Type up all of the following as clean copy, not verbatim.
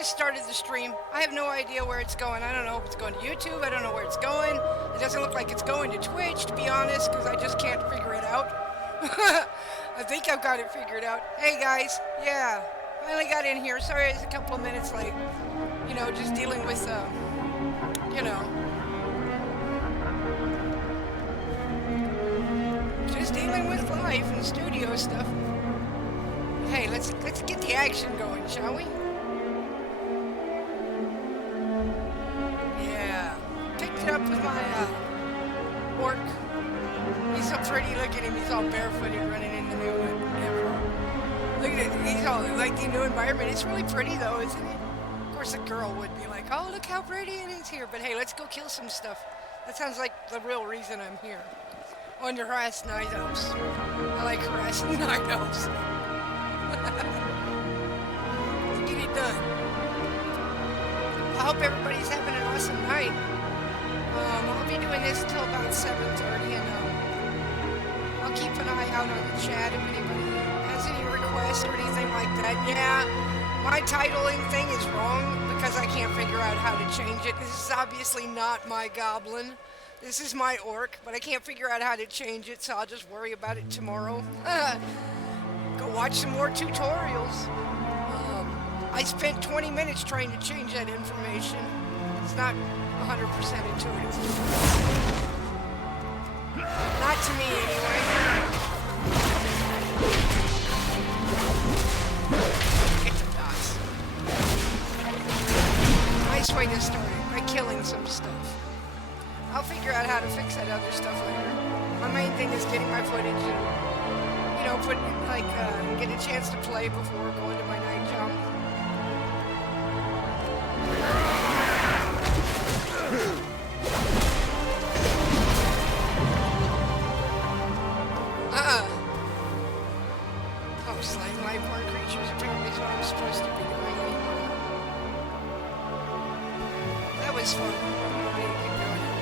just started the stream. I have no idea where it's going. I don't know if it's going to YouTube. I don't know where it's going. It doesn't look like it's going to Twitch, to be honest, because I just can't figure it out. I think I've got it figured out. Hey guys, yeah, finally got in here. Sorry it's a couple of minutes late. You know, just dealing with, you know, just dealing with life and studio stuff. Hey, let's get the action going, shall we? Yeah, picked it up with my orc. He's so pretty. Look at him. He's all barefooted, running in the new Look at it. He's all like the new environment. It's really pretty, though, isn't it? Of course, a girl would be like, "Oh, look how pretty it is here." But hey, let's go kill some stuff. That sounds like the real reason I'm here. I want to harass night elves. I like harassing night elves. Let's get it done. I hope everybody's having an awesome night. I'll be doing this till about 7:30, and I'll keep an eye out on the chat if anybody has any requests or anything like that. Yeah, my titling thing is wrong because I can't figure out how to change it. This is obviously not my goblin. This is my orc, but I can't figure out how to change it, so I'll just worry about it tomorrow. Go watch some more tutorials. I spent 20 minutes trying to change that information. It's not 100% intuitive. Not to me, anyway. Get the dots. Nice way to start it, by killing some stuff. I'll figure out how to fix that other stuff later. My main thing is getting my footage and, you know, get a chance to play before going to my night job. Oh, slaying life-born creatures apparently is what I'm supposed to be doing anymore. That was fun. I'm ready to keep doing it.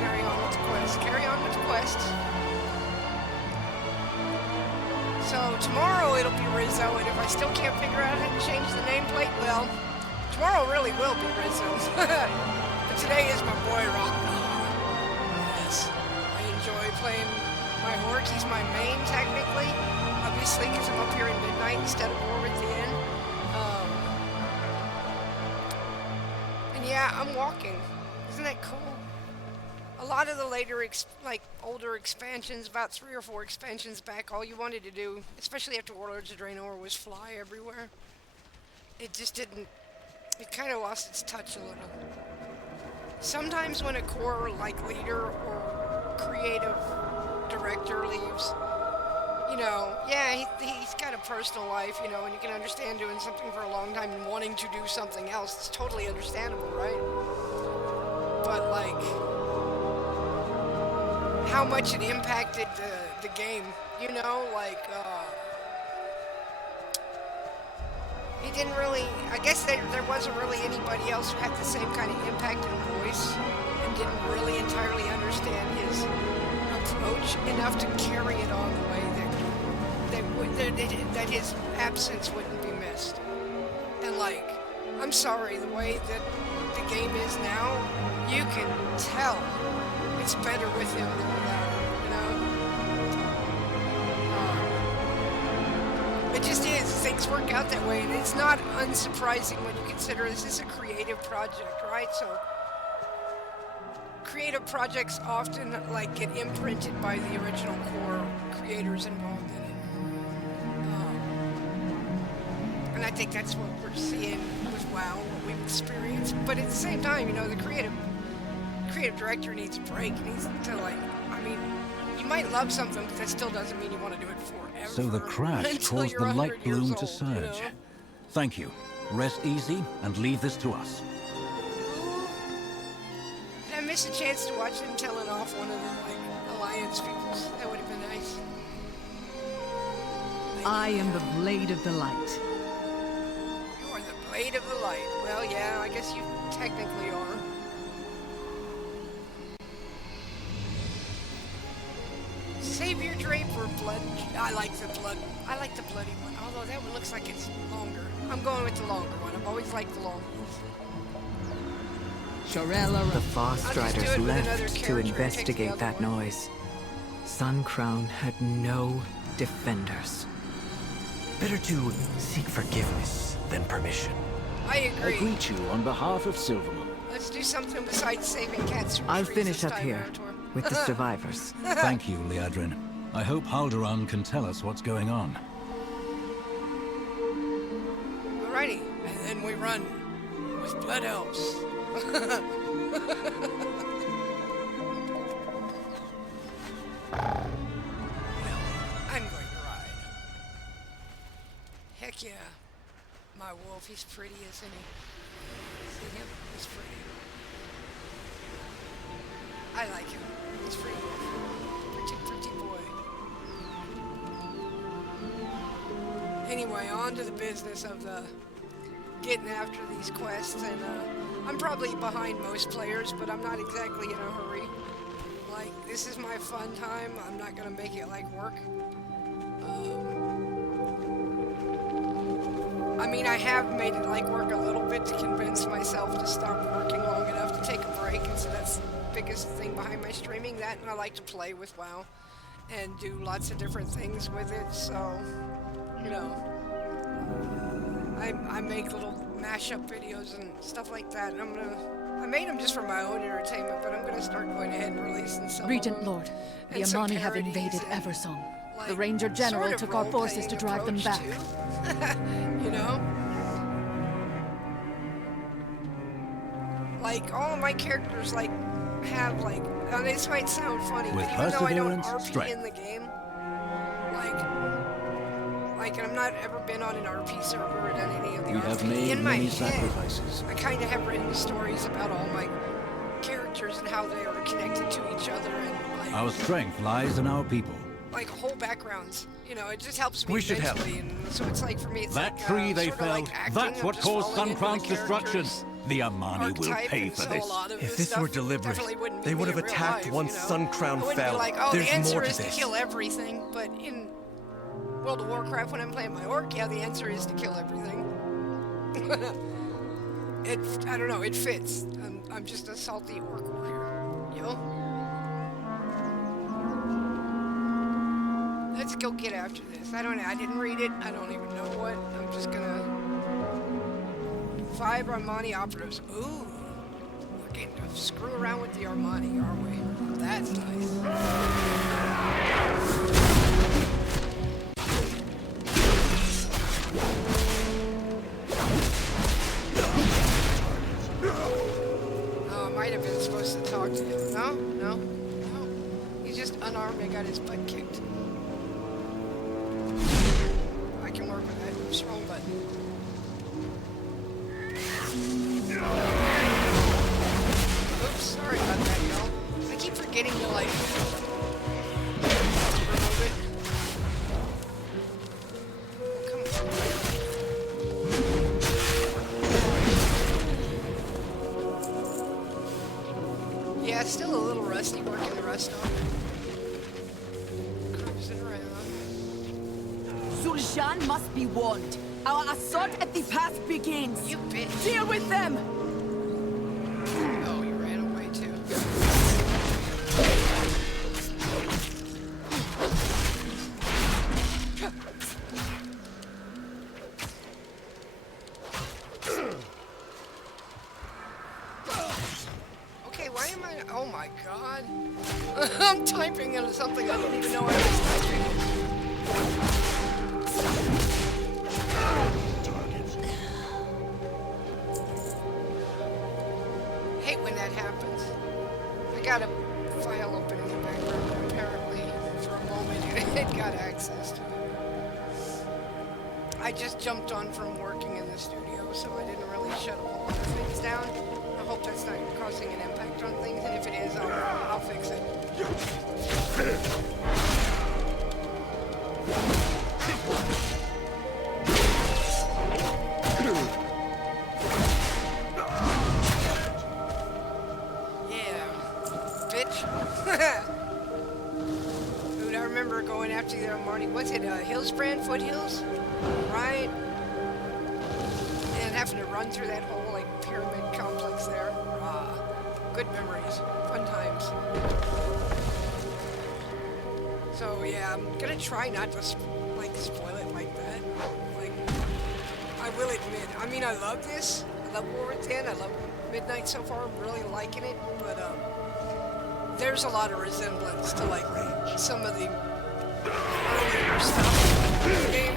Carry on with the quest. Carry on with the quests. So tomorrow it'll be Rizzo, and if I still can't figure out how to change the nameplate, well, tomorrow really will be Rizzo. But today is my boy Rock. Yes, I enjoy playing my orc. He's my main, technically, obviously, because I'm up here in midnight instead of over at the end. And yeah, I'm walking. Isn't that cool? A lot of the later, older expansions, about 3 or 4 expansions back, all you wanted to do, especially after Warlords of Draenor, was fly everywhere. It just didn't, it kind of lost its touch a little. Sometimes when a core, leader or creative director leaves, you know, yeah, he's got a personal life, you know, and you can understand doing something for a long time and wanting to do something else. It's totally understandable, right? But, how much it impacted the game, you know, he didn't really, I guess there wasn't really anybody else who had the same kind of impact and voice and didn't really entirely understand his approach enough to carry it on the way that his absence wouldn't be missed. And I'm sorry, the way that the game is now, you can tell it's better with him than without him, you know? It just is. Things work out that way, and it's not unsurprising when you consider this is a creative project, right? So, creative projects often, get imprinted by the original core creators involved in it. And I think that's what we're seeing with WoW, what we've experienced. But at the same time, you know, the creative director needs a break. He needs to, you might love something, but that still doesn't mean you want to do it forever. So the crash caused the light bloom to surge. You know? Thank you. Rest easy and leave this to us. Did I miss a chance to watch them telling off one of the, Alliance peoples? That would have been nice. I am the Blade of the Light. You are the Blade of the Light. Well, yeah, I guess you technically are. Savior Draper blood. I like the bloody one. Although that one looks like it's longer. I'm going with the longer one. I've always liked like the long ones. Shorella. The Fast I'll just do Riders it with another left to character and pick the investigate other that one. noise. Sun Crown had no defenders. Better to seek forgiveness than permission. I I agree. greet you on behalf of Silverman. Let's do something besides saving cats from I'll trees finish this up time, here Meritor. with the survivors. Thank you, Liadrin. I hope Haldoran can tell us what's going on. Alrighty, and then we run with blood elves. I'm going to ride. Heck yeah. My wolf, he's pretty, isn't he? See him? He's pretty. I like him. He's pretty. Pretty boy. Anyway, on to the business of the getting after these quests, and I'm probably behind most players, but I'm not exactly in a hurry. Like, this is my fun time. I'm not gonna make it like work. I mean, I have made it like work a little bit to convince myself to stop working long enough to take a break, and so that's the biggest thing behind my streaming. That, and I like to play with WoW and do lots of different things with it, so, you know, I make little mashup videos and stuff like that, and I made them just for my own entertainment, but I'm gonna start going ahead and releasing some Regent of them. Lord, the And some Amani have parodies invaded and, Eversong. like, The Ranger General sort of took our forces to role-playing drive them approach, back. too. You know? Like, all of my characters, like, have, like, now this might sound funny, With but even though I don't perseverance, RP strength. in the game, like, and I've not ever been on an RP server or done any of the We RP. have made in my many head, sacrifices. I kind of have written stories about all my characters and how they are connected to each other, and, like, Our strength lies in our people. like whole backgrounds. You know, it just helps me We should help. mentally, and so it's like for me, it's That like, tree they sort of felled, like acting. that's I'm what just caused falling into the Suncrown's destruction. character's The Amani will archetype, pay and for so this. a lot of If this this stuff were deliberate, definitely wouldn't be they would me have in real attacked life, once you know? Sun Crown I wouldn't fell. Be like, oh, There's the answer more to is to this. kill everything, but in World of Warcraft, when I'm playing my orc, yeah, the answer is to kill everything. I don't know, it fits. I'm just a salty orc warrior, yo. Let's go get after this. I didn't read it. I don't even know what. I'm just gonna... 5 Armani operatives. Ooh. We're getting to screw around with the Armani, are we? That's nice. Oh, I might have been supposed to talk to him. No. He's just unarmed and got his butt kicked. I can work with that. Oops, wrong button. Oops, sorry about that, y'all. I keep forgetting to, like, remove it. Oh, come on. Yeah, it's still a little rusty working the rust off. Cruising around. Zul'Shan must be warned. Our assault at the pass begins. You bitch. Deal with them! Oh, you ran away too. Okay, why am I... Oh my god. I'm typing into something I don't even know I was typing. Hate when that happens. I got a file open in the background, and apparently, for a moment, it got access to it. I just jumped on from working in the studio, so I didn't really shut a whole lot of things down. I hope that's not causing an impact on things, and if it is, I'll fix it. Yeah, bitch. Dude, I remember going after the Armani. What's it, Hillsbrand Foothills? Right? And having to run through that whole like pyramid complex there. Good memories, fun times. So yeah, I'm gonna try not to like spoil it like that. Like, I will admit, I mean, I love this. I love War with 10. I love Midnight so far. I'm really liking it, but there's a lot of resemblance to like some of the earlier stuff in the game.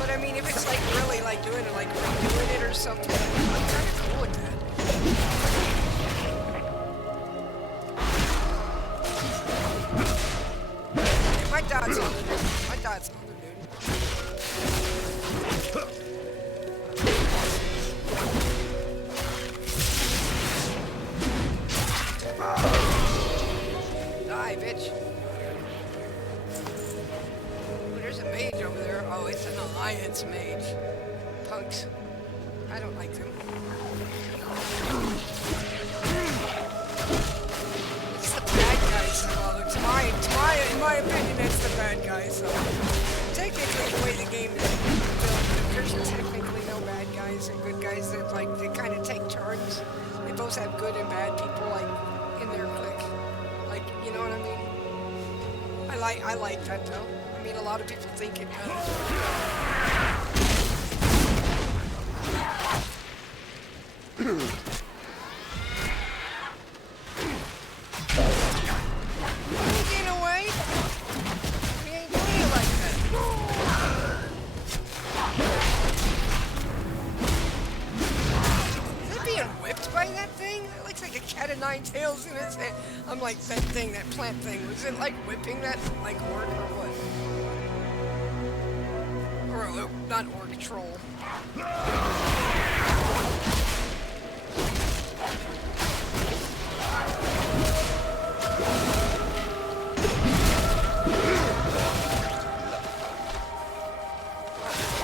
But I mean, if it's like really like doing it, like redoing it or something, I'm kind of cool with that. My dad's on the dude. My dad's on the Die, bitch. Ooh, there's a mage over there. Oh, it's an alliance mage. Punks. I don't like them. It's the bad guys. Well, in my opinion, it's the bad guys. So technically, the way the game is built, there's technically no bad guys and good guys. That like they kind of take turns. They both have good and bad people like in their clique. Like, you know what I mean? I like that though. I mean, a lot of people think it does. Get away! We ain't doing it like that. Is it being whipped by that thing? It looks like a cat of nine tails in its head. I'm like, that thing, that plant thing. Was it like whipping that, like, orc or what? Or, not orc, troll.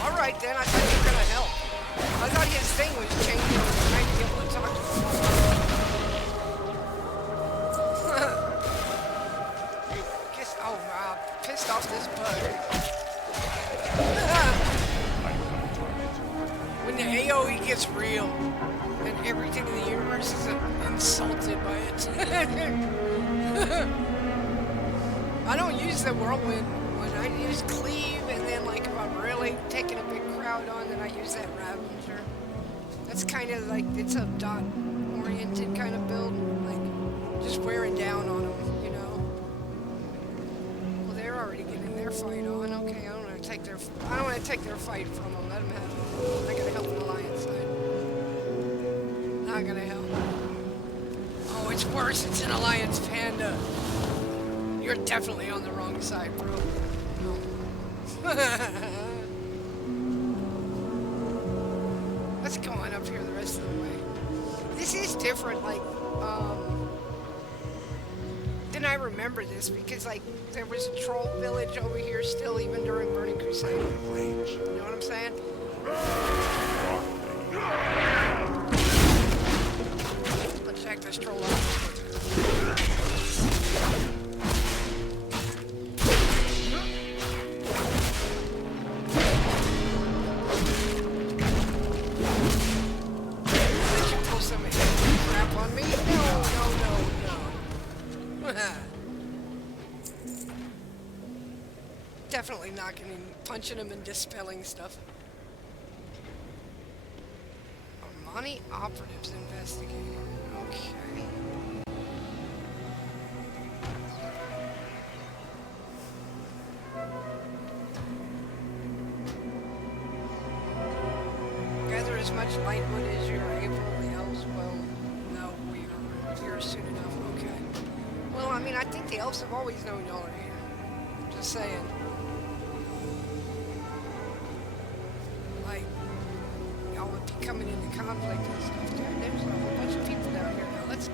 Alright then, I thought you were gonna help. I thought his thing was changing. I might be able to talk to him. Oh, wow. Pissed off this bug. When the AoE gets real, and everything in the universe is insulted by it. I don't use the whirlwind one. I use cleave, and then like if I'm really taking a big crowd on, then I use that Ravager. That's kind of like, it's a dot-oriented kind of build, like just wearing down on them, you know. Well, they're already getting their fight on. Okay, I don't want to take their fight from them. Let them have it. Not gonna help an alliance side. Not gonna help. Oh, it's worse. It's an alliance panda. You're definitely on the wrong side, bro. No. Let's go on up here the rest of the way. This is different, like, then I remember this because, like, there was a troll village over here still, even during Burning Crusade. You know what I'm saying? Let's check this troll out. Did you pull some crap on me? No. Definitely knocking him, punching him, and dispelling stuff. Armani operatives investigating. Okay. Gather as much lightwood as you're able. The elves, well, no, we are here soon enough. Okay. Well, I mean, I think the elves have always known y'all are here. Just saying. Like, y'all would be coming into conflict and stuff. There's a whole bunch of people down here now. Let's...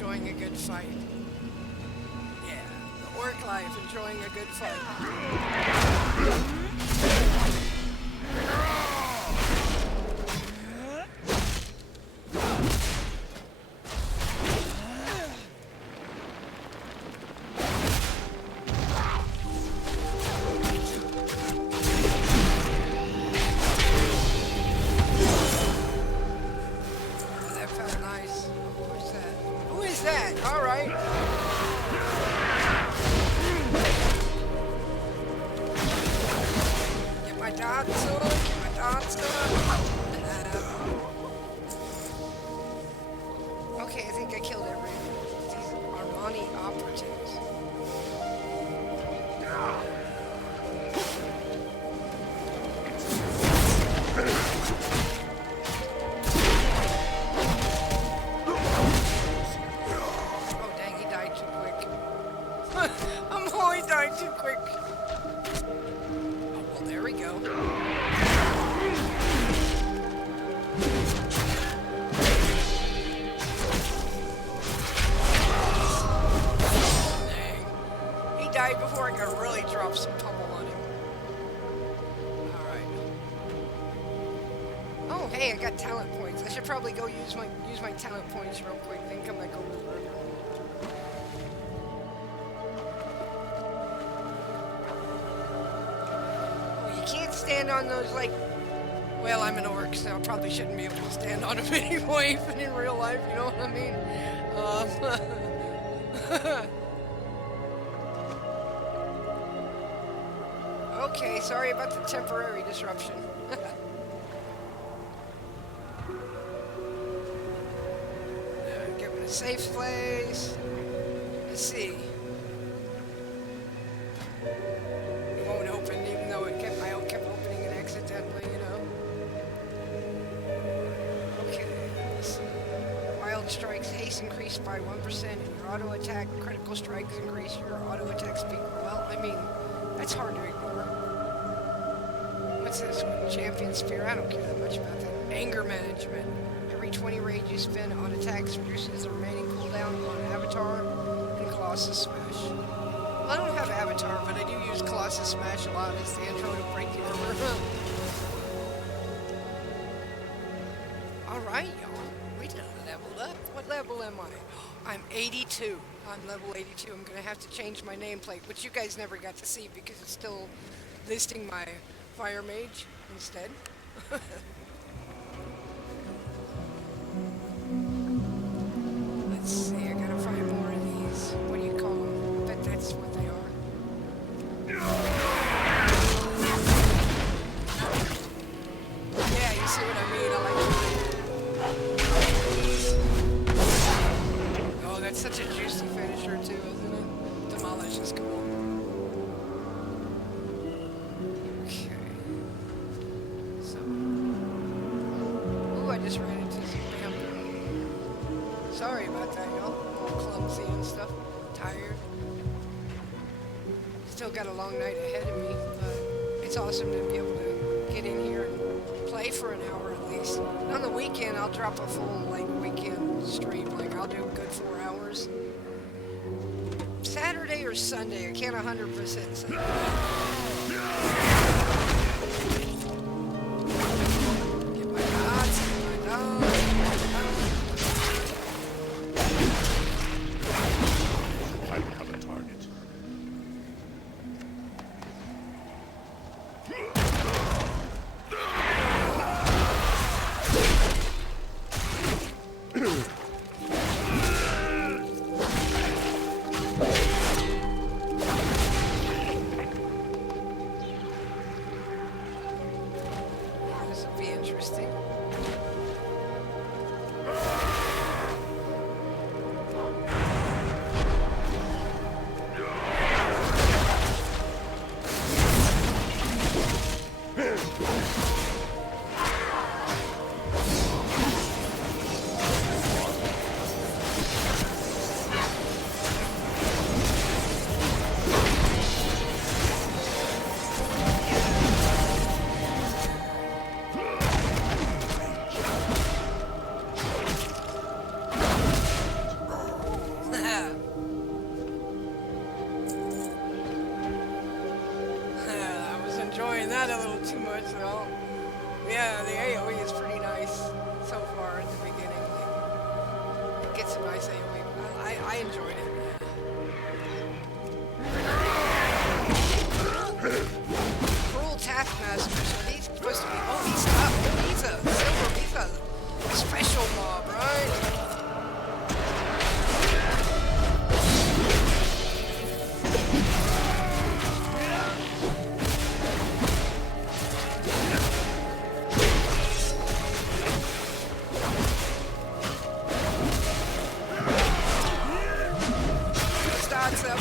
enjoying a good fight. Yeah, the orc life, enjoying a good fight. That felt nice. Who's that? Who is that? All right. Get my dots on. Get my dots on. Okay, I think I killed every these Armani operatives. Oh dang, he died too quick. He died too quick. Oh, well, there we go. Dang. He died before I could really drop some pummel on him. Alright. Oh, hey, I got talent points. I should probably go use my talent points real quick, then come back over the river. Oh, you can't stand on those, like... Well, I'm an orc, so I probably shouldn't be able to stand on them anyway, but in real life, you know what I mean? Okay, sorry about the temporary disruption. Give it a safe place. Let's see. It won't open, even though I kept opening it accidentally, you know. Okay, let's see. Wild strikes haste increased by 1%, and your auto attack critical strikes increase your auto attack speed. Well, I mean, that's hard to ignore. What's this one? Champion Spear? I don't care that much about that. Anger management. Every 20 rage you spend on attacks reduces the remaining cooldown on Avatar and Colossus Smash. Well, I don't have Avatar, but I do use Colossus Smash a lot as the intro to Break the Armor. Alright, y'all. We done leveled up. What level am I? I'm 82. I'm level 82. I'm gonna have to change my nameplate, which you guys never got to see because it's still listing my Fire Mage instead. Let's see, I gotta find more of these. What do you call them? I bet that's what they are. Yeah, you see what I mean? I like Oh, that's such a juicy finisher too, isn't it? Demolish is cool. Okay. So. Ooh, I just ran into some bamboo. Sorry about that, y'all. All clumsy and stuff. Tired. Still got a long night ahead of me, but it's awesome to be able to get in here and play for an hour at least. And on the weekend, I'll drop a full weekend stream. I'll do a good 4 hours. Saturday or Sunday, I can't 100% say. Get my dots, get my dots, get my dots. I have a target. Not a little too much though. Yeah, the AoE is pretty nice so far at the beginning. Like, it gets a nice AoE. I enjoyed it. Cruel Taskmasters. Are these supposed to be? Oh, he's a silver. He's a special mob, right?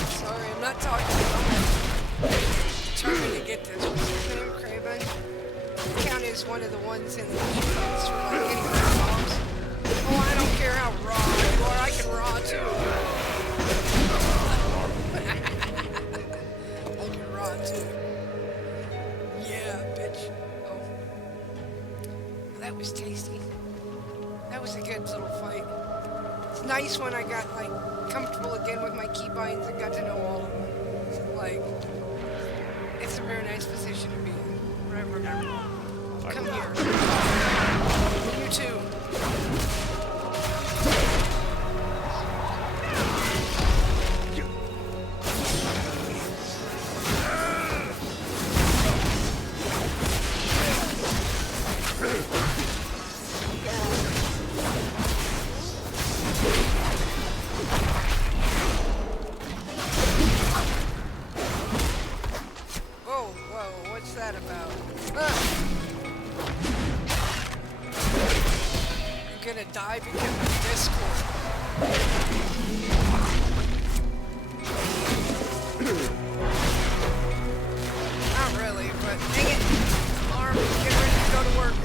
Sorry, I'm not talking. I'm determined to get this. What's his name? Craven? Count is one of the ones in the shootouts for like getting rid bombs. Oh, I don't care how raw you are. I can raw too. I can raw too. Yeah, bitch. Oh. That was tasty. That was a good little fight. It's nice when I got like comfortable again with my keybinds and got to know all of them. So, like, it's a very nice position to be in. Remember. Come here. You too. What's that about? I'm gonna die because of Discord. Not really, but dang it. Arm, get ready to go to work.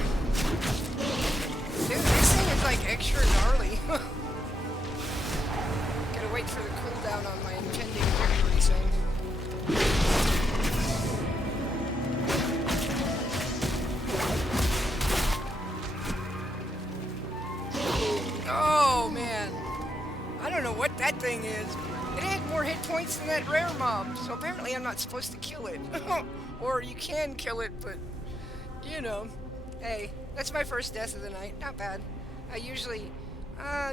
Dude, this thing is like extra gnarly. Gotta wait for the cooldown on my impending victory thing. Oh man, I don't know what that thing is. It had more hit points than that rare mob, so apparently I'm not supposed to kill it. Or you can kill it, but you know, hey, that's my first death of the night. Not bad. I usually,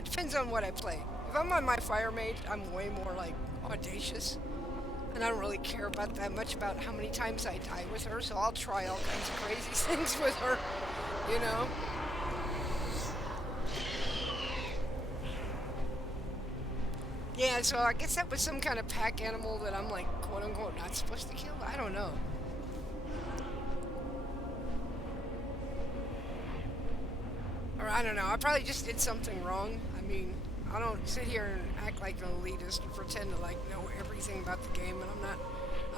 depends on what I play. If I'm on my fire mage, I'm way more like audacious, and I don't really care about that much about how many times I die with her, so I'll try all kinds of crazy things with her, you know. Yeah, so I guess that was some kind of pack animal that I'm like, quote unquote, not supposed to kill? I don't know. Or I don't know, I probably just did something wrong. I mean, I don't sit here and act like an elitist and pretend to like know everything about the game, and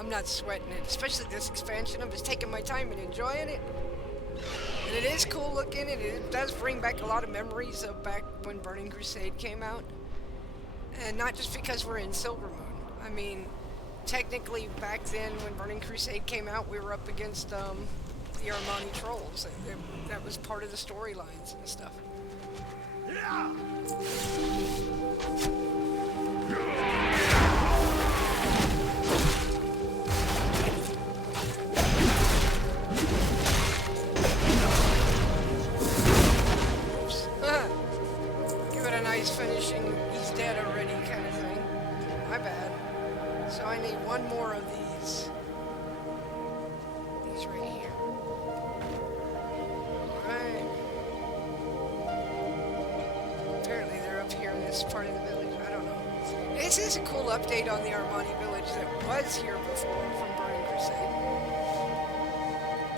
I'm not sweating it. Especially this expansion, I'm just taking my time and enjoying it. And it is cool looking, and it does bring back a lot of memories of back when Burning Crusade came out. And not just because we're in Silvermoon. I mean, technically back then when Burning Crusade came out, we were up against the Armani Trolls. That was part of the storylines and stuff. Oops. Give it a nice finishing, he's dead already kind of thing. My bad. So I need one more of these. These right here. Alright. Apparently they're up here in this part of the village. I don't know. This is a cool update on the Armani village that was here before from Burning Crusade.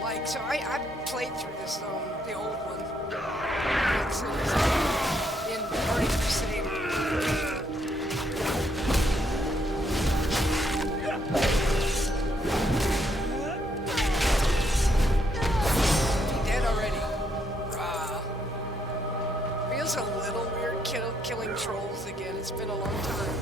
Like, so I played through this zone, the old one. Like, so in Burning Crusade. Dead already. Feels a little weird killing trolls again. It's been a long time.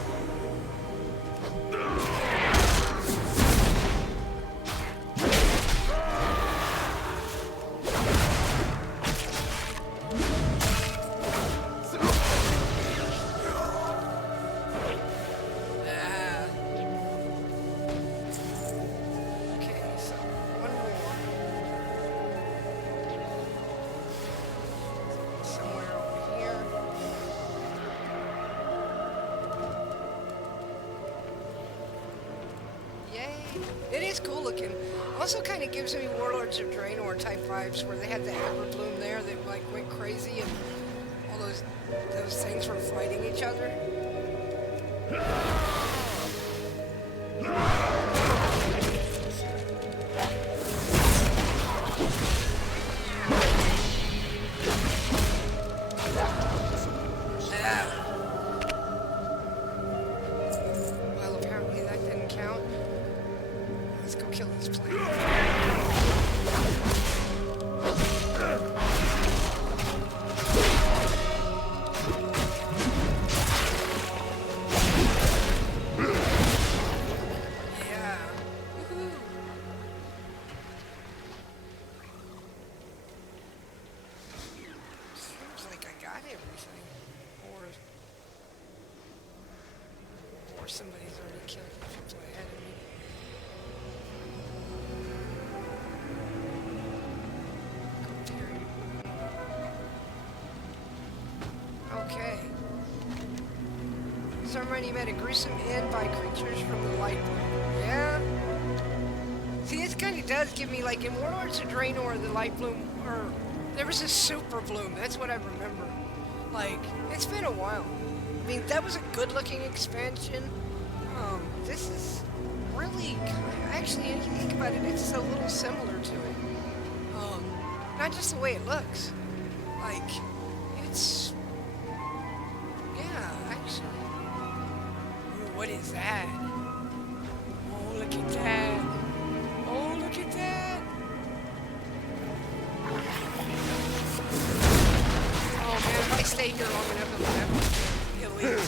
Okay, so one more. It is cool looking. Also kind of gives me Warlords of Draenor type vibes where they had the amber bloom there that like went crazy and all those things were fighting each other. Well, apparently that didn't count. Let's go kill this plane. Yeah. Woohoo. Seems like I got everything. Or somebody's already killed the people ahead of me. Okay. Somebody met a gruesome end by creatures from the light bloom. Yeah. See, this kind of does give me, like, in Warlords of Draenor, the light bloom, or there was a super bloom. That's what I remember. Like, it's been a while. I mean, that was a good-looking expansion. This is really, actually, if you think about it, it's a little similar to it. Not just the way it looks. Like, it's, yeah, actually. Ooh, what is that? Oh, look at that. Oh, look at that. Oh, man, if I stay here long enough, I'm gonna have elite.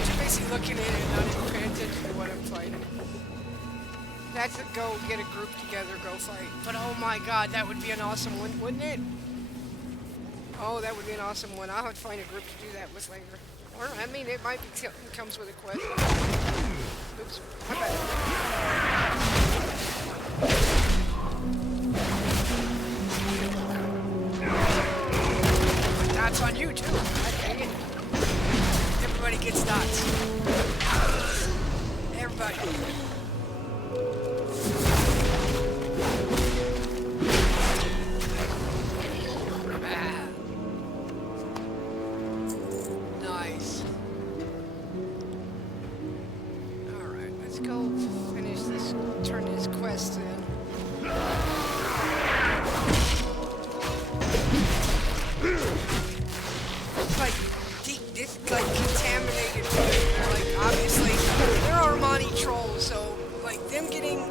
Just basically looking at it and not even paying attention to what I'm fighting. That's a go get a group together, go fight. But oh my god, that would be an awesome one, wouldn't it? Oh, that would be an awesome one. I'll have to find a group to do that with later. Or, I mean, it might be comes with a quest. Oops, my bad. Dots on you, too. God dang it. Everybody gets dots. Everybody. Nice. Alright, let's go finish this, turn this quest in. Like, this, like, contaminated wood. Like, obviously, they're Armani trolls, so, like, them getting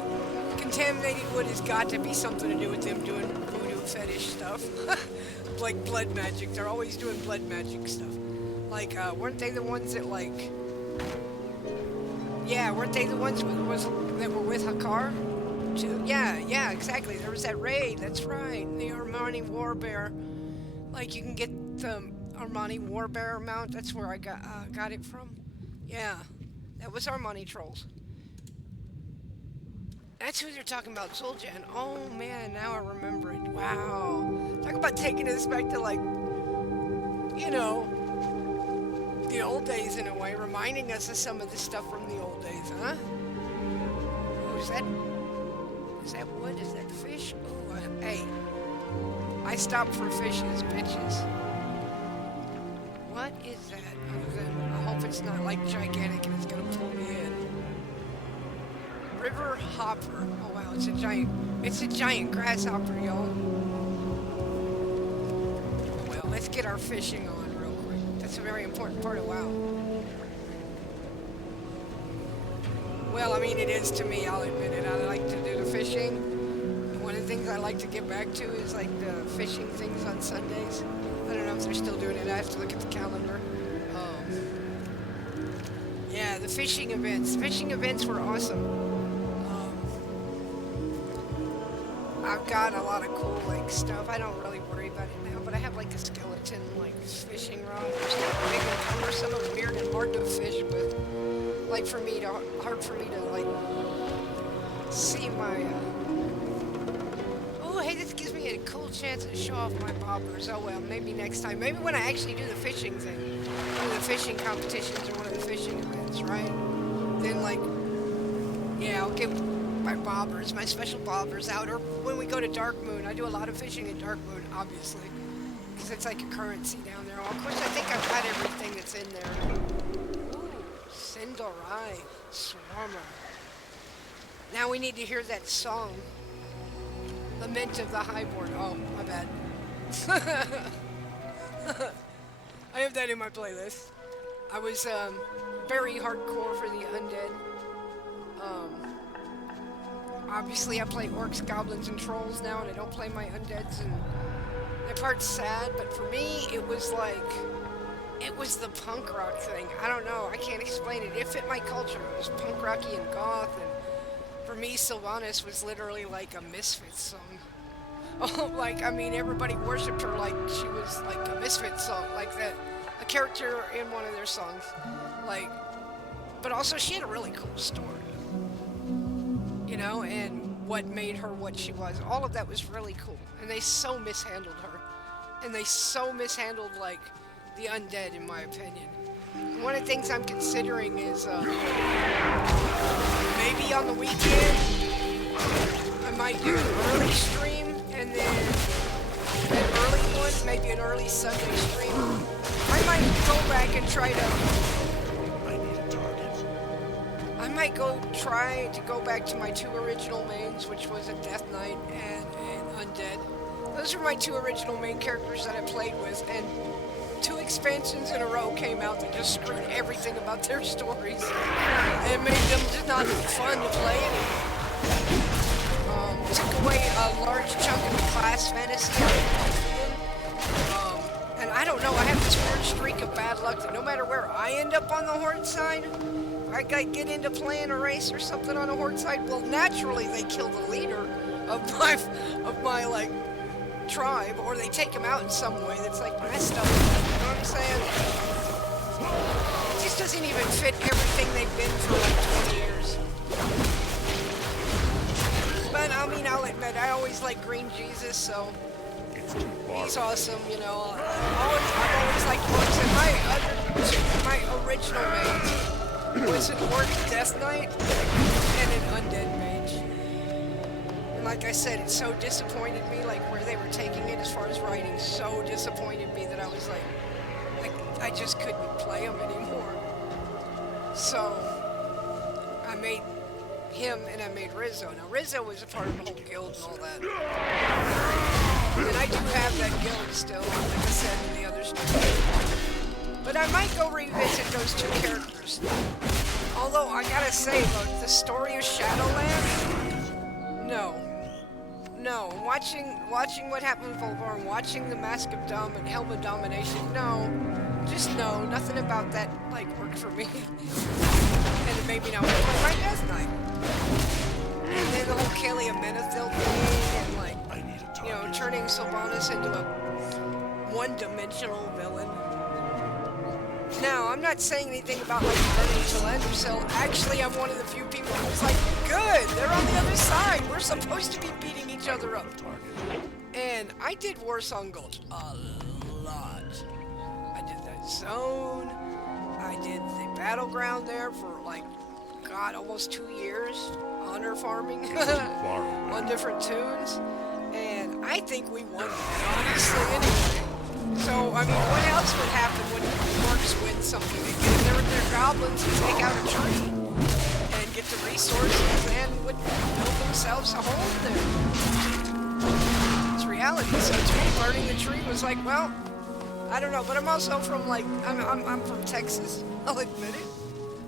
contaminated wood has got to be something to do with them doing voodoo fetish stuff. Like, blood magic. They're always doing blood magic stuff. Like, weren't they the ones that, like... Yeah, weren't they the ones that were with Hakar? Yeah, exactly. There was that raid. That's right. The Armani Warbear. Like, you can get the Armani Warbear mount. That's where I got it from. Yeah, that was Armani trolls. That's who they're talking about, Zul'Jan. Oh man, now I remember it. Wow. Talk about taking us back to, like, you know, the old days in a way, reminding us of some of the stuff from the old days, huh? Oh, is that wood? Is that fish? Oh, hey. I stopped for fishes, bitches. What is that? Other than, I hope it's not, like, gigantic and it's gonna pull me in. River hopper. Oh wow, it's a giant grasshopper, y'all. Oh well, let's get our fishing on real quick. That's a very important part of WoW. Well, I mean, it is to me, I'll admit it. I like to do the fishing. And one of the things I like to get back to is like the fishing things on Sundays. I don't know if they're still doing it. I have to look at the calendar. Yeah, the fishing events. Fishing events were awesome. I've got a lot of cool, like, stuff. I don't really worry about it now, but I have, like, a skeleton, like, fishing rod. It's big and cumbersome and weird and hard to fish with. Like, hard for me to, like, see my, Oh, hey, this gives me a cool chance to show off my bobbers. Oh, well, maybe next time. Maybe when I actually do the fishing thing. One of the fishing competitions or one of the fishing events, right? Then, like, Yeah, I'll get my bobbers, my special bobbers out. Or when we go to Dark Moon, I do a lot of fishing in Dark Moon, obviously. Because it's like a currency down there. Of course, I think I've had everything that's in there. Ooh, Sindorai, Swarmer. Now we need to hear that song. Lament of the Highborn. Oh, my bad. I have that in my playlist. I was very hardcore for the undead. Obviously I play orcs, goblins, and trolls now, and I don't play my undeads, and that part's sad, but for me, it was like, it was the punk rock thing. I don't know, I can't explain it. It fit my culture. It was punk rocky and goth, and for me, Sylvanas was literally like a Misfits song. Oh, like, I mean, everybody worshipped her like she was like a Misfits song, like that, a character in one of their songs. Like, but also she had a really cool story. You know, and what made her what she was. All of that was really cool. And they so mishandled her. And they so mishandled, like, the undead, in my opinion. And one of the things I'm considering is, maybe on the weekend, I might do an early stream, and then an early one, maybe an early Sunday stream. I might go back and try to... I might try to go back to my 2 original mains, which was a Death Knight and an Undead. Those are my 2 original main characters that I played with, and 2 expansions in a row came out that just screwed everything about their stories. And made them just not fun to play anymore. Took away a large chunk of the class fantasy out of them. And I don't know, I have this weird streak of bad luck that no matter where I end up on the Horde side, I get into playing a race or something on a Horde side, well, naturally they kill the leader of my like tribe, or they take him out in some way that's like messed up. You know what I'm saying? It just doesn't even fit everything they've been for like 20 years. But I mean, I'll admit, I always like Green Jesus, so he's awesome. You know, I've always liked orcs, and my original mains was an Orc Death Knight and an Undead Mage. And like I said, it so disappointed me, like where they were taking it as far as writing, so disappointed me that I was like I just couldn't play them anymore. So I made him and I made Rizzo. Now Rizzo was a part of the whole guild and all that. And I do have that guild still, like I said in the other story. But I might go revisit those 2 characters. Although, I gotta say, look, the story of Shadowland, no. Watching what happened with Volvarn, watching the Mask of Dom and Helm of Domination, no. Just no, nothing about that, like, worked for me. And it made me not want to play my Death Knight. And then the whole Kalia Menethil thing, and like, you know, turning Sylvanas into a one-dimensional villain. Now, I'm not saying anything about like turning to Lendercell. Actually, I'm one of the few people who's like, good, they're on the other side. We're supposed to be beating each other up. And I did Warsong Gulch a lot. I did that zone. I did the battleground there for like, God, almost 2 years. Honor farming on different tunes. And I think we won that, honestly, anyway. So, I mean, what else would happen when orcs win something? They get in there with their goblins and take out a tree and get the resources and would build themselves a home there. It's reality. So to me, burning the tree was like, well, I don't know. But I'm also from like, I'm from Texas. I'll admit it.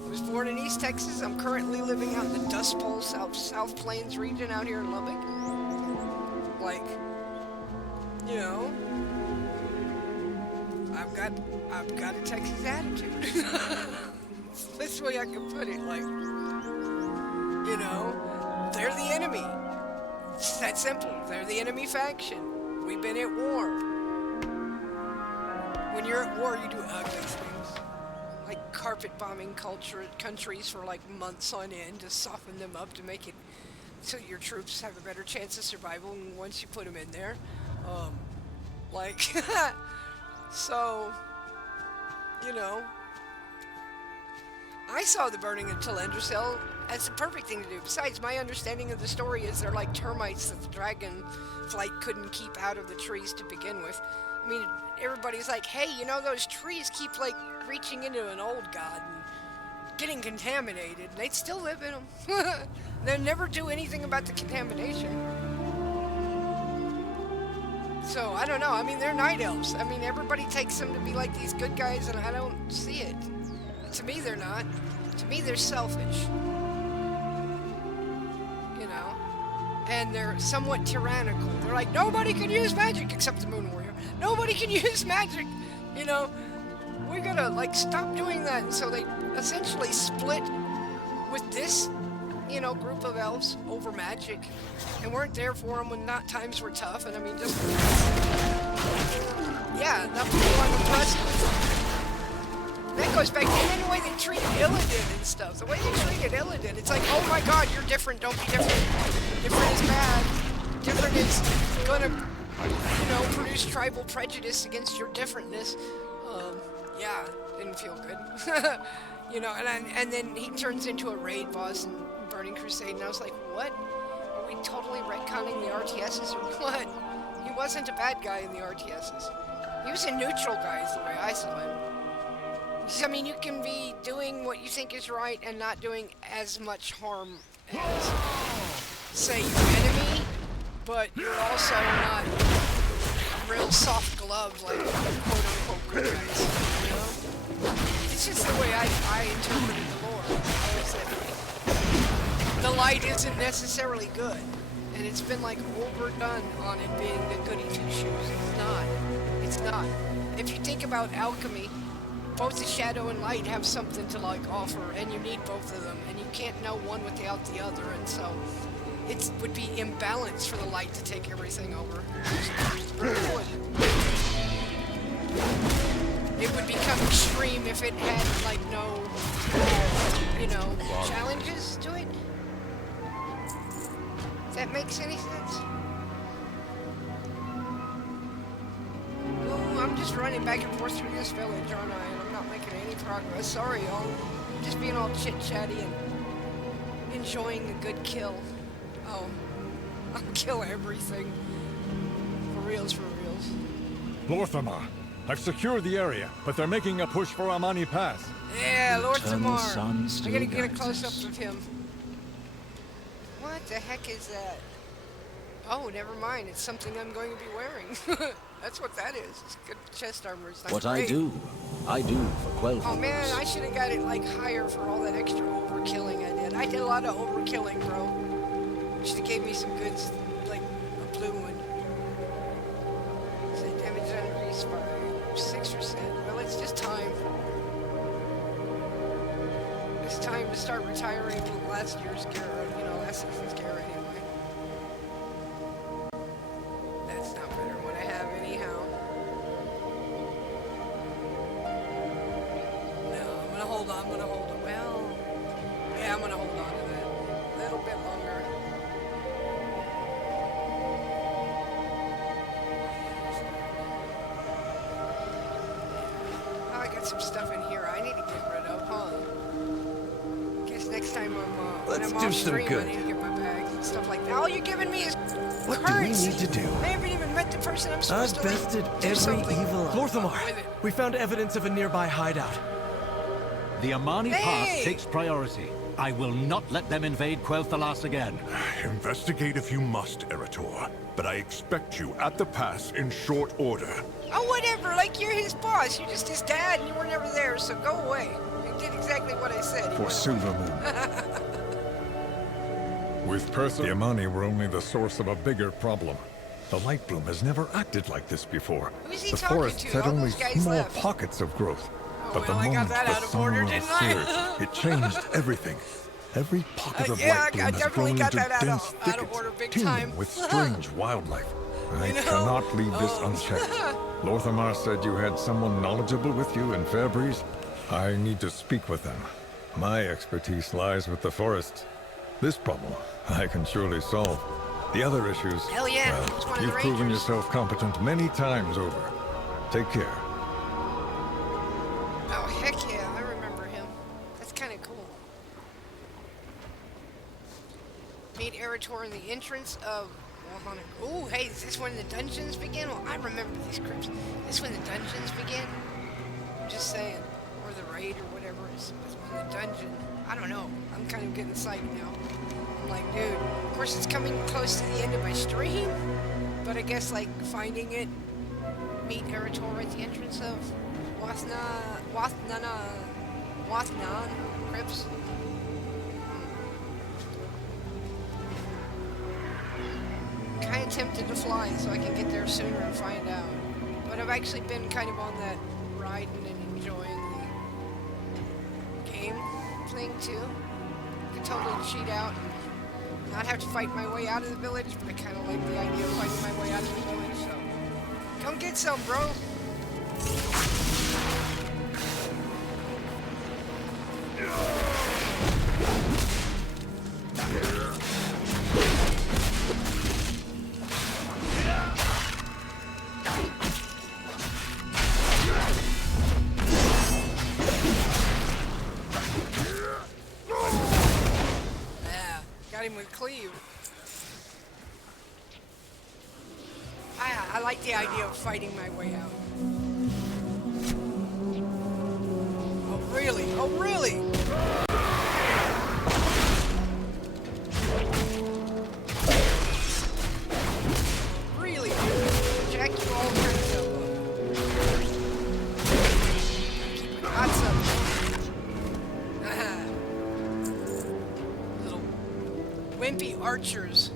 I was born in East Texas. I'm currently living out in the Dust Bowl, South Plains region out here in Lubbock. Like, you know. I've got a Texas attitude. That's the way I can put it. Like, you know, they're the enemy. It's that simple. They're the enemy faction. We've been at war. When you're at war, you do ugly things. Like carpet bombing countries for like months on end to soften them up to make it so your troops have a better chance of survival once you put them in there. Like... So, you know, I saw the burning of Telendricel as the perfect thing to do. Besides, my understanding of the story is they're like termites that the dragonflight couldn't keep out of the trees to begin with. I mean, everybody's like, hey, you know, those trees keep, like, reaching into an old god and getting contaminated. And they'd still live in them. They'll never do anything about the contamination. So, I don't know. I mean, they're night elves. I mean, everybody takes them to be like these good guys, and I don't see it. To me, they're not. To me, they're selfish. You know? And they're somewhat tyrannical. They're like, nobody can use magic except the Moon Warrior. Nobody can use magic. You know? We gotta, like, stop doing that. And so they essentially split with this, you know, group of elves over magic. And weren't there for them when times were tough. And I mean, just... yeah, nothing more impressive. That goes back to even the way they treated Illidan and stuff. The way they treated Illidan, it's like, oh my god, you're different, don't be different. Different is bad. Different is gonna, you know, produce tribal prejudice against your differentness. Yeah, didn't feel good. You know, and then he turns into a raid boss in Burning Crusade, and I was like, what? Are we totally retconning the RTSs or what? He wasn't a bad guy in the RTSs. He was a neutral guy is the way I saw him. I mean, you can be doing what you think is right and not doing as much harm as, say, your enemy, but you're also not a real soft glove like quote-unquote good guys, you know? It's just the way I interpreted the lore, is that the light isn't necessarily good, and it's been, like, overdone on it being the goody two-shoes. It's not. It's not. If you think about alchemy, both the shadow and light have something to like offer, and you need both of them, and you can't know one without the other, and so it would be imbalanced for the light to take everything over. It would become extreme if it had like no, you know, challenges to it. If that makes any sense? I'm just running back and forth through this village, aren't I? And I'm not making any progress. Sorry, y'all. I'm just being all chit-chatty and enjoying a good kill. Oh, I'll kill everything. For reals, for reals. Lorthamar, I've secured the area, but they're making a push for Amani Pass. Yeah, Lord Eternal Tamar. sun still I gotta get a guides close-up us. of him. What the heck is that? Oh, never mind. It's something I'm going to be wearing. That's what that is. It's good chest armor. It's not What great. I do for Quel'The. Oh man, I should have got it like higher for all that extra overkilling I did. I did a lot of overkilling, bro. Should have gave me some goods, like a blue one. Say damage increase by 6%. Well, it's just time. It's time to start retiring last year's gear, you know, last season's gear anyway. That's not better than what I have anyhow. No, I'm gonna hold on, well, yeah, I'm gonna hold on to that a little bit longer. Oh, I got some stuff in here I need to get rid of, huh? Guess next time when I'm off stream, I need to get my bags and stuff like that. All you're giving me is What do we currency. need to do? I haven't even met the person I'm supposed I've to bested do every something evil. Lorthamar, with it. we found evidence of a nearby hideout. The Amani Hey! Pass takes priority. I will not let them invade Quel'The again. Investigate if you must, Erator. But I expect you at the pass in short order. Oh, whatever. Like, you're his boss. You're just his dad, and you were never there, so go away. You did exactly what I said. You For went Silver Moon. With Percy, the Amani were only the source of a bigger problem. The Light Bloom has never acted like this before. Who's he The talking forests to? had All only those guys small left. pockets of growth. Oh, But the well, I got moment that the out of order, summer didn't I? surged, it changed everything. Every pocket of yeah, Light I Bloom has definitely grown got into that out dense of thickets, order big teeming time. with strange wildlife. I You know? cannot leave this Oh. unchecked. Lorthamar said you had someone knowledgeable with you in Fairbreeze. I need to speak with them. My expertise lies with the forests. This problem I can surely solve. The other issues, Hell yeah, he was one of the you've proven Rangers. yourself competent many times over. Take care. Oh, heck yeah. I remember him. That's kind of Eretor in the entrance of... Oh, hey, is this when the dungeons begin? Well, I remember these crypts. Is this when the dungeons begin? I'm just saying. Or the raid or whatever. It's when the dungeon... I don't know. I'm kind of getting psyched now. I'm like, dude, of course it's coming close to the end of my stream, but I guess, like, finding it, meet Eretor at the entrance of Wathnan crypts. Kind of tempted to fly so I can get there sooner and find out. But I've actually been kind of on that riding and enjoying the game thing too. I could totally cheat out and not have to fight my way out of the village, but I kind of like the idea of fighting my way out of the village, so come get some, bro! I like the idea of fighting my way out. Oh, really? Oh, really? Really, dude? Jack, you all kinds of... keep my dots up. Little wimpy archers.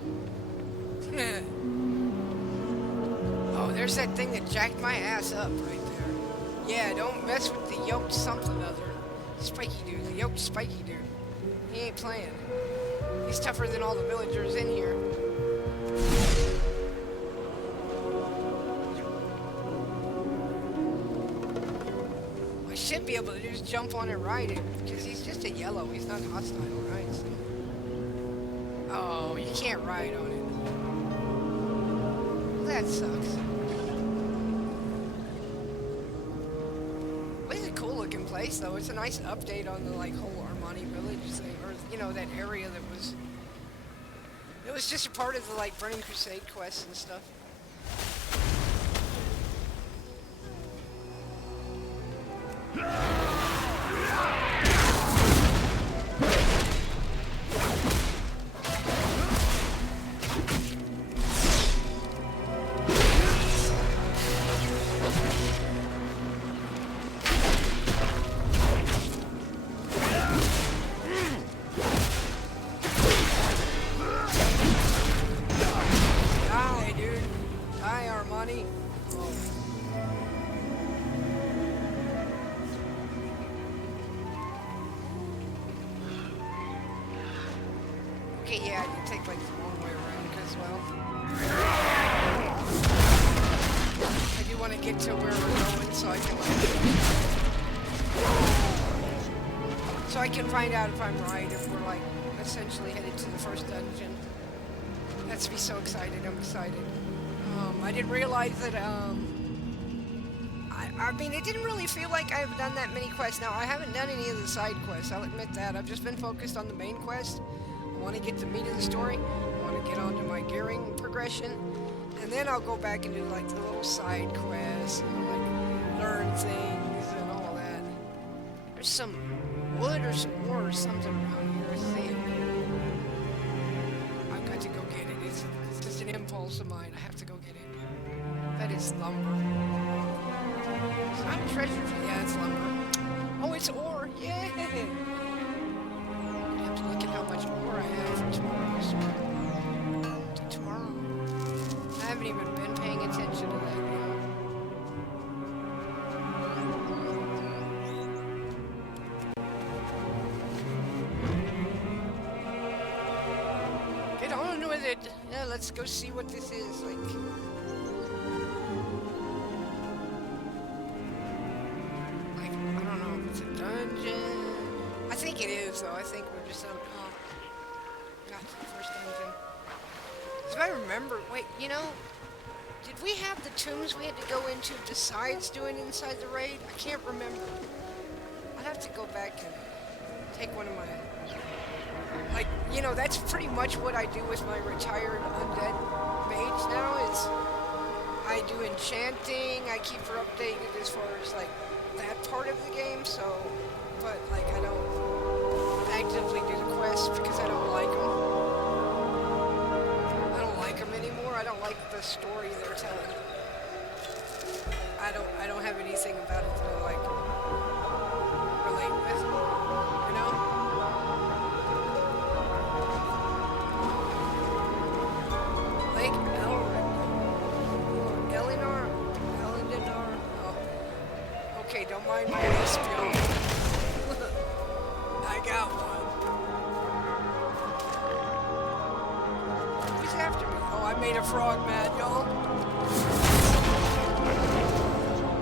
Oh, there's that thing that jacked my ass up right there. Yeah, don't mess with the yoked something other. Spiky dude, the yoked spiky dude. He ain't playing. He's tougher than all the villagers in here. I should be able to just jump on and ride it, because he's just a yellow. He's not hostile, right? So. Oh, you can't ride on it. That sucks. But it's a cool looking place though. It's a nice update on the like whole Armani village thing, or you know, that area that was... It was just a part of the like Burning Crusade quests and stuff. Okay, yeah, I did take like the long way around as well. I do want to get to where we're going so I can so I can find out if I'm right, if we're like essentially headed to the first dungeon. That's me so excited. I'm excited. I didn't realize that I mean, it didn't really feel like I've done that many quests. Now, I haven't done any of the side quests, I'll admit that. I've just been focused on the main quest. I want to get the meat of the story. I want to get onto my gearing progression. And then I'll go back and do like the little side quests and like learn things and all that. There's some wood or some ore or something around here, I see it. I've got to go get it. It's just an impulse of mine. I have to go get it. That is lumber. It's not treasure. Yeah, it's lumber. Oh, it's ore. Yeah. I have to look at how much ore I have for tomorrow's. Tomorrow. I haven't even been paying attention to that yet. Get on with it. Yeah, let's go see what this is like. I think it is, though. I think we're just on... got to the first dungeon. If I remember... Wait, you know... Did we have the tombs we had to go into besides doing inside the raid? I can't remember. I'd have to go back and take one of my, like, you know, that's pretty much what I do with my retired undead mage now is I do enchanting, I keep her updated as far as, like, that part of the game, so, but, like, I don't actively do the quests because I don't like them. I don't like them anymore. I don't like the story they're telling. I don't have anything about it that I like relate with, you know? Lake Elinar. Oh. Okay, don't mind my lisp, y'all. I got one. Who's after me? Oh, I made a frog mad, y'all.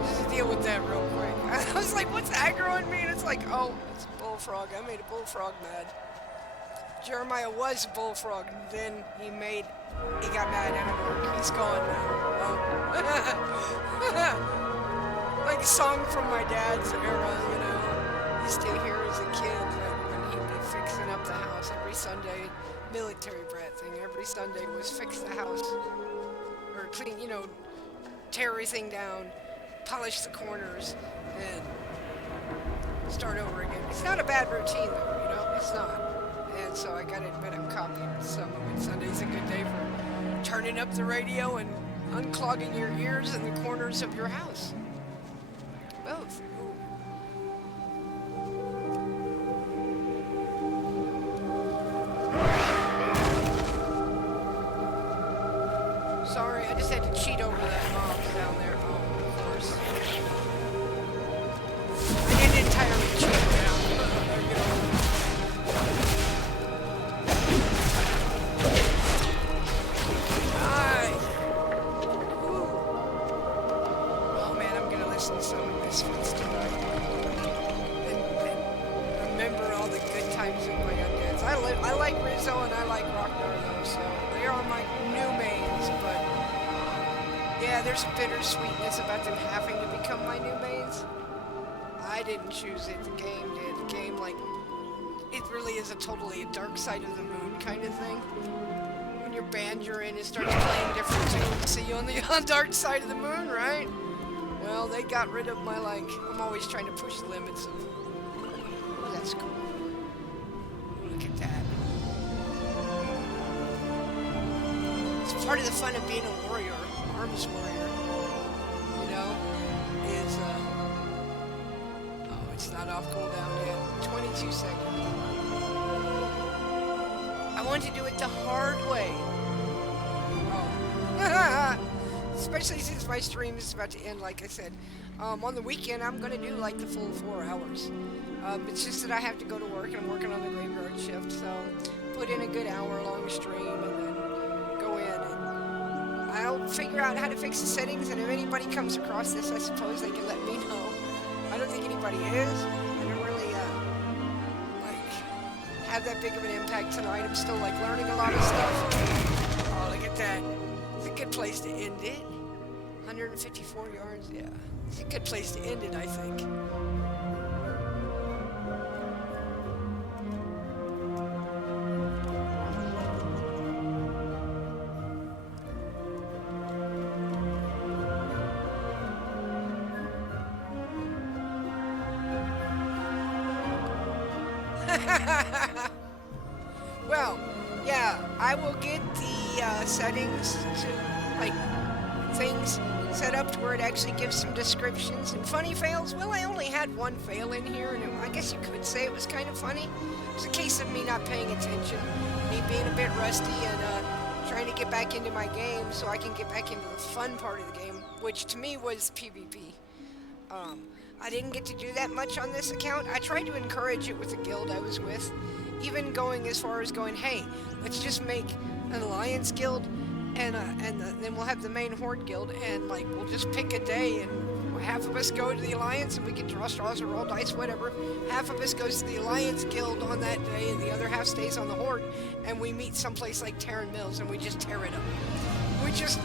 Just deal with that real quick. I was like, what's aggroing me? And it's like, oh, it's a bullfrog. I made a bullfrog mad. Jeremiah was a bullfrog, and then he got mad at an orc. He's gone now. Oh. Like a song from my dad's era, you know. He used to hear as a kid, like when he'd be fixing up the house every Sunday. Military brat thing. Every Sunday was fix the house. Or clean, you know, tear everything down, polish the corners, and start over again. It's not a bad routine, though, you know? It's not. And so I gotta admit I'm copying some of it. Sunday's a good day for turning up the radio and unclogging your ears in the corners of your house. Both. Sorry, I just had to cheat over that mob down there. Oh, of course. I didn't entirely cheat down. Oh man, I'm gonna listen to some Misfits tonight. And remember all the good times with my undeads. I like Rizzo and I like Rocknar though, so they are my new mains, but yeah, there's a bittersweetness about them having to become my new mains. I didn't choose it, the game did. The game, like, it really is a totally dark side of the moon kind of thing. When your band you're in, it starts playing different tunes, see you on the dark side of the moon, right? Well, they got rid of my, like, I'm always trying to push the limits of, oh, that's cool. Look at that. It's part of the fun of being a warrior, arms warrior, you know, is, oh, it's not off cooldown yet, 22 seconds. I want to do it the hard way. Oh. Especially since my stream is about to end, like I said. On the weekend, I'm going to do like the full 4 hours. It's just that I have to go to work and I'm working on the graveyard shift, so put in a good hour-long stream and then go in and I'll figure out how to fix the settings, and if anybody comes across this, I suppose they can let me know. I don't think anybody is. I don't really, like, have that big of an impact tonight. I'm still, like, learning a lot of stuff. Oh, look at that. It's a good place to end it. 154 yards, yeah. It's a good place to end it, I think. Well, yeah, I will get the settings to, like, things set up to where it actually gives some descriptions. And funny fails, well, I only had one fail in here, and I guess you could say it was kind of funny. It was a case of me not paying attention, me being a bit rusty, and trying to get back into my game so I can get back into the fun part of the game, which to me was PvP. I didn't get to do that much on this account. I tried to encourage it with the guild I was with, even going as far as going, hey, let's just make an alliance guild, and then we'll have the main horde guild, and like we'll just pick a day, and half of us go to the alliance, and we can draw straws or roll dice, whatever. Half of us goes to the alliance guild on that day, and the other half stays on the horde, and we meet someplace like Terran Mills, and we just tear it up. We just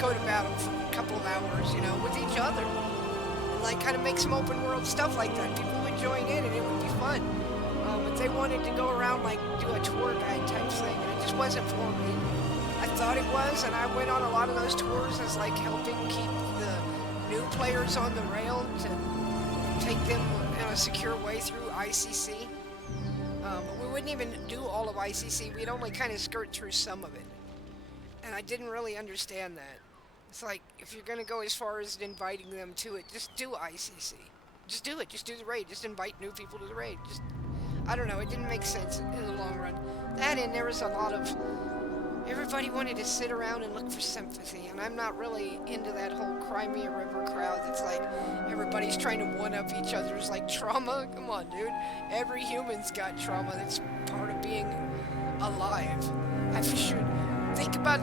go to battle for a couple of hours, you know, with each other. Like, kind of make some open world stuff like that. People would join in and it would be fun. And they wanted to go around like do a tour guide type thing, and it just wasn't for me. I thought it was, and I went on a lot of those tours as like helping keep the new players on the rail to take them in a secure way through ICC. But we wouldn't even do all of ICC. We'd only kind of skirt through some of it, and I didn't really understand that. It's like, if you're going to go as far as inviting them to it, just do ICC. Just do it. Just do the raid. Just invite new people to the raid. Just, I don't know. It didn't make sense in the long run. That, and there was a lot of... Everybody wanted to sit around and look for sympathy, and I'm not really into that whole Crimea River crowd that's like, everybody's trying to one-up each other's, like, trauma. Come on, dude. Every human's got trauma. That's part of being alive. I should... Think about,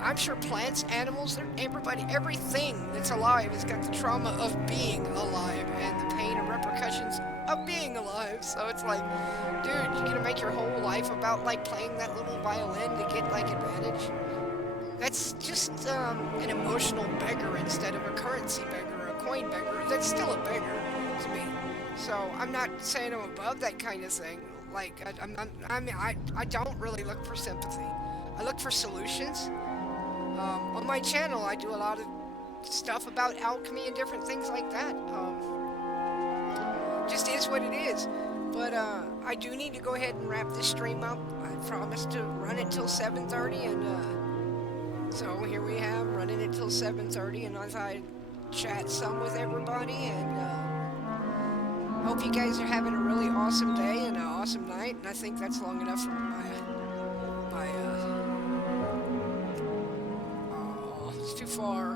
I'm sure plants, animals, everything that's alive has got the trauma of being alive and the pain and repercussions of being alive. So it's like, dude, you're gonna make your whole life about like playing that little violin to get like advantage? That's just an emotional beggar instead of a currency beggar or a coin beggar. That's still a beggar to me. So I'm not saying I'm above that kind of thing. Like, I don't really look for sympathy. I look for solutions. On my channel, I do a lot of stuff about alchemy and different things like that. Just is what it is. But I do need to go ahead and wrap this stream up. I promised to run it till 7:30, and so here we have running it till 7:30. And as I chat some with everybody, and hope you guys are having a really awesome day and an awesome night. And I think that's long enough for my it's too far.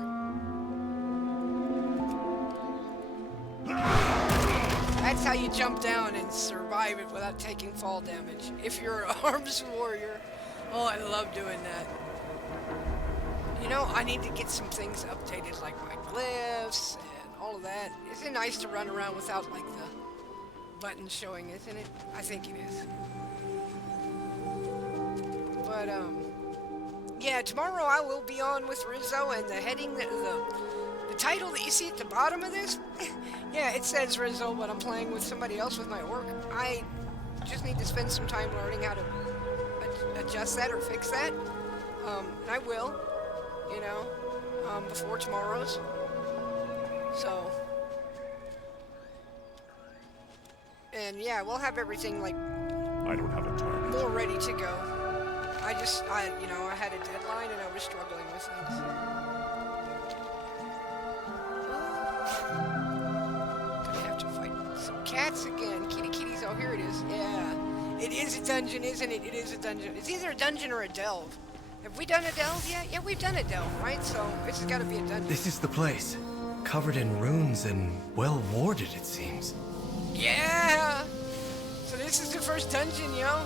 That's how you jump down and survive it without taking fall damage. If you're an arms warrior. Oh, I love doing that. You know, I need to get some things updated, like my glyphs and all of that. Isn't it nice to run around without, like, the buttons showing, isn't it? I think it is. But, yeah, tomorrow I will be on with Rizzo, and the heading, the title that you see at the bottom of this, yeah, it says Rizzo, but I'm playing with somebody else with my orc. I just need to spend some time learning how to adjust that or fix that, and I will, you know, before tomorrow's, so, and yeah, we'll have everything, like, I don't have a time. more ready to go. You know, I had a deadline and I was struggling with things. Gonna have to fight some cats again. Kitties, oh, here it is. Yeah. It is a dungeon, isn't it? It is a dungeon. It's either a dungeon or a delve. Have we done a delve yet? Yeah, we've done a delve, right? So, this has got to be a dungeon. This is the place. Covered in runes and well warded, it seems. Yeah! So this is the first dungeon, yo.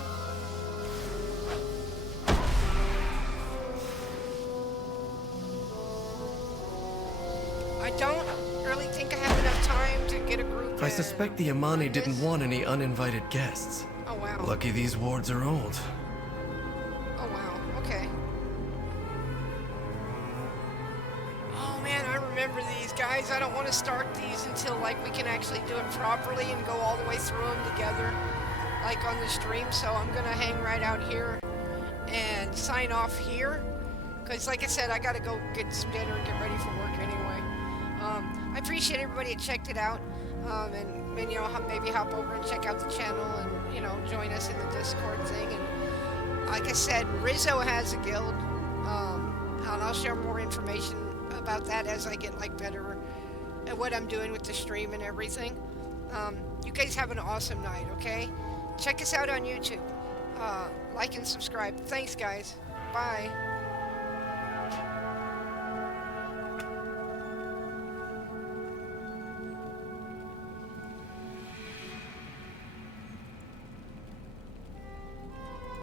I don't really think I have enough time to get a group. I suspect the Amani didn't want any uninvited guests. Oh, wow. Lucky these wards are old. Oh, wow. Okay. Oh, man, I remember these guys. I don't want to start these until, like, we can actually do it properly and go all the way through them together, like on the stream. So I'm going to hang right out here and sign off here. Because, like I said, I got to go get some dinner and get ready for work anyway. I appreciate everybody that checked it out, and you know, maybe hop over and check out the channel and, you know, join us in the Discord thing. And like I said, Rizzo has a guild, and I'll share more information about that as I get, like, better at what I'm doing with the stream and everything. You guys have an awesome night, okay? Check us out on YouTube. Like and subscribe. Thanks, guys. Bye.